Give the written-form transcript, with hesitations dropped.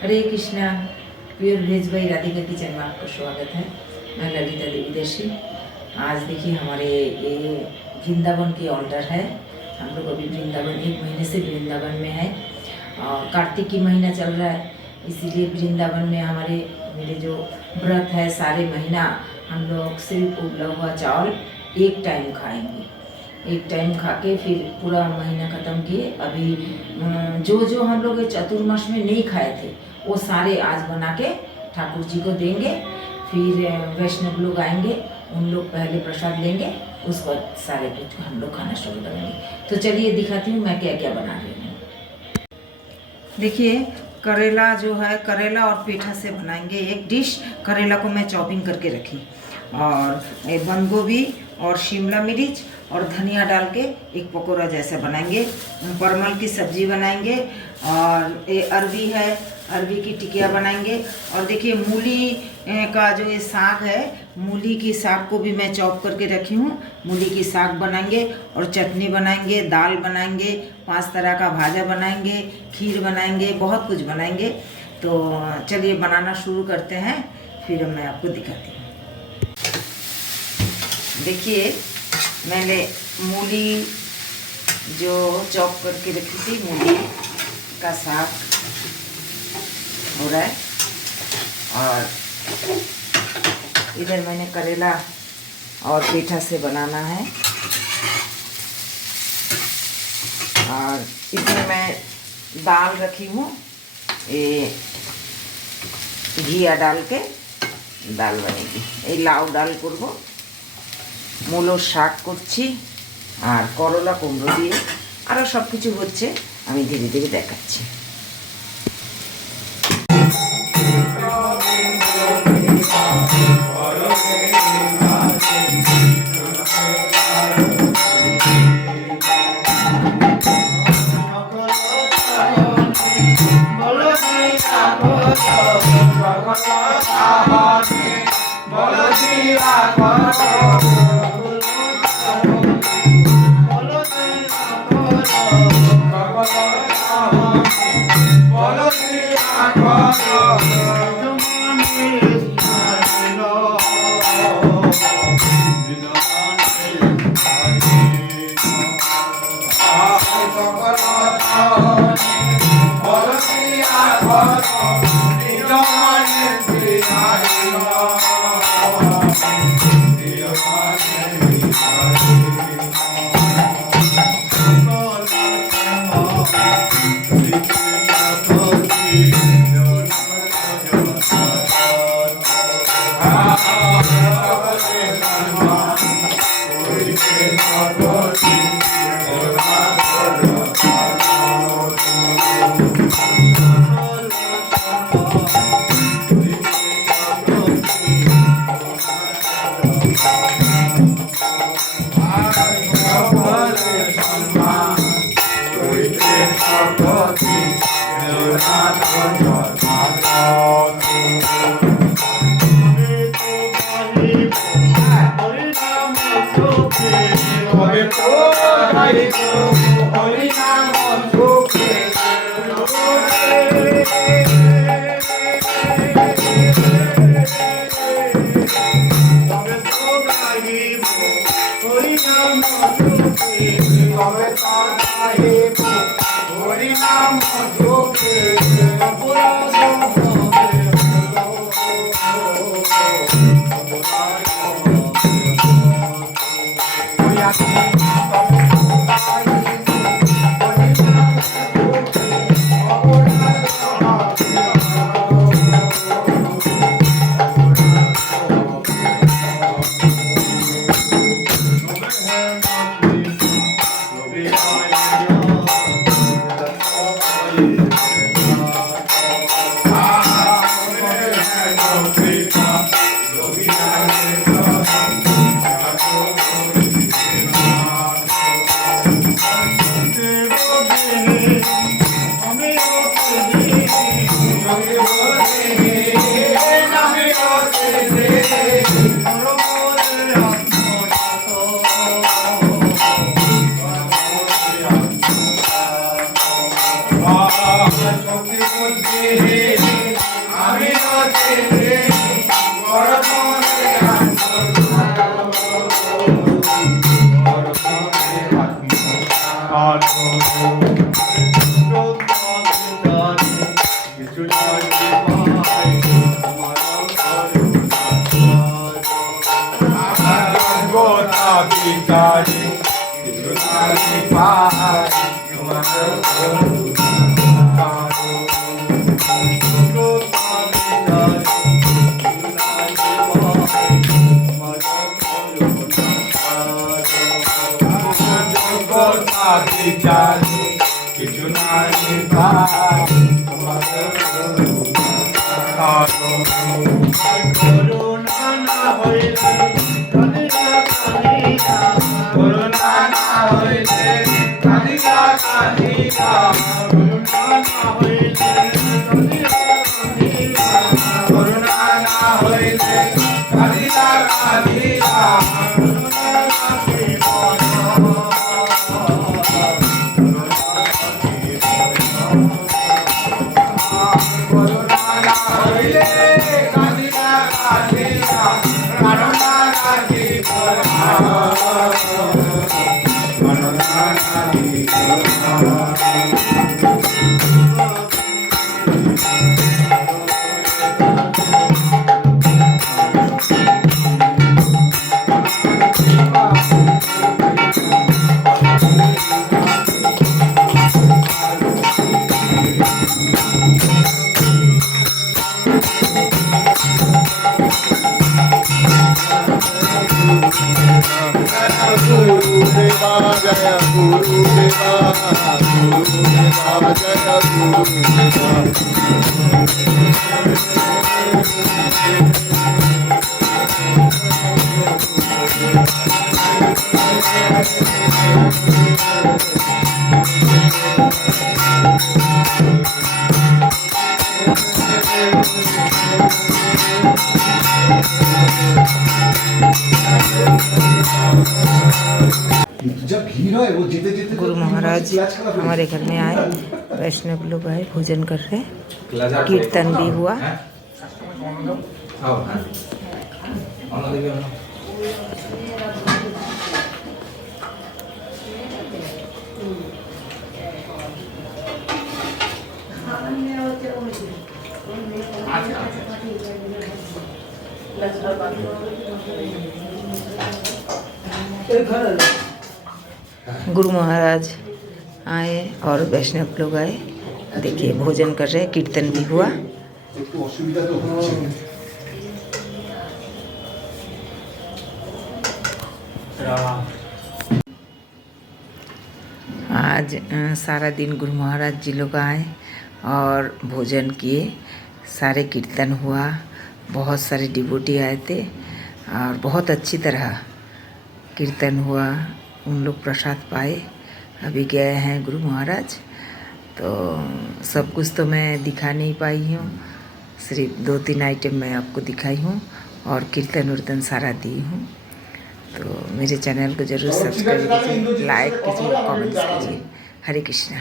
Hare Krishna. Pure veg by Radhika kitchen में आपका स्वागत है। मैं ललिता देवी दर्शी। आज देखिए हमारे ये वृंदावन की ऑर्डर है। हम लोग अभी वृंदावन 1 महीने से वृंदावन में है और कार्तिक की महीना चल रहा है, इसीलिए वृंदावन में मेरे जो व्रत है सारे महीना हम लोग सिर्फ उबला हुआ चावल एक टाइम खाएंगे। एक टाइम खा के फिर पूरा महीना ख़त्म किए। अभी जो हम लोग चतुर्मास में नहीं खाए थे वो सारे आज बना के ठाकुर जी को देंगे। फिर वैष्णव लोग आएंगे, उन लोग पहले प्रसाद लेंगे, उसके बाद सारे कुछ हम लोग खाना शुरू करेंगे। तो चलिए दिखाती हूँ मैं क्या क्या बना रही हूँ। देखिए करेला जो है, करेला और पेठा से बनाएंगे एक डिश। करेला को मैं चॉपिंग करके रखी और बंद गोभी और शिमला मिर्च और धनिया डाल के एक पकौड़ा जैसा बनाएंगे। परमल की सब्जी बनाएंगे और ये अरबी है, अरबी की टिकिया बनाएंगे। और देखिए मूली का जो ये साग है, मूली की साग को भी मैं चॉप करके रखी हूँ। मूली की साग बनाएंगे और चटनी बनाएंगे, दाल बनाएंगे, 5 तरह का भाजा बनाएंगे, खीर बनाएंगे, बहुत कुछ बनाएंगे। तो चलिए बनाना शुरू करते हैं, फिर मैं आपको दिखाती हूँ। देखिए मैंने मूली जो चॉप करके रखी थी, मूली का साग हो रहा है और इधर मैंने करेला और पेठा से बनाना है। और इसमें मैं दाल रखी हूँ, ये घिया डाल के दाल बनेगी। ये लाउ डाल करब, मूलो শাক করছি আর করলা কুমড়ো দিয়ে আরও সব কিছু হচ্ছে, আমি ধীরে ধীরে দেখাচ্ছি। गुरु महाराज हमारे घर में आए, वैष्णव लोग आए, भोजन कर रहे, कीर्तन भी हुआ। गुरु महाराज आए और वैष्णव लोग आए, देखिए भोजन कर रहे, कीर्तन भी हुआ। आज सारा दिन गुरु महाराज जी लोग आए और भोजन किए, सारे कीर्तन हुआ, बहुत सारे डिवोटी आए थे और बहुत अच्छी तरह कीर्तन हुआ। उन लोग प्रसाद पाए। अभी गए हैं गुरु महाराज, तो सब कुछ तो मैं दिखा नहीं पाई हूँ, सिर्फ 2-3 आइटम मैं आपको दिखाई हूँ और कीर्तन उर्तन सारा दी हूँ। तो मेरे चैनल को ज़रूर सब्सक्राइब कीजिए, लाइक कीजिए, कमेंट्स कीजिए। हरे कृष्णा।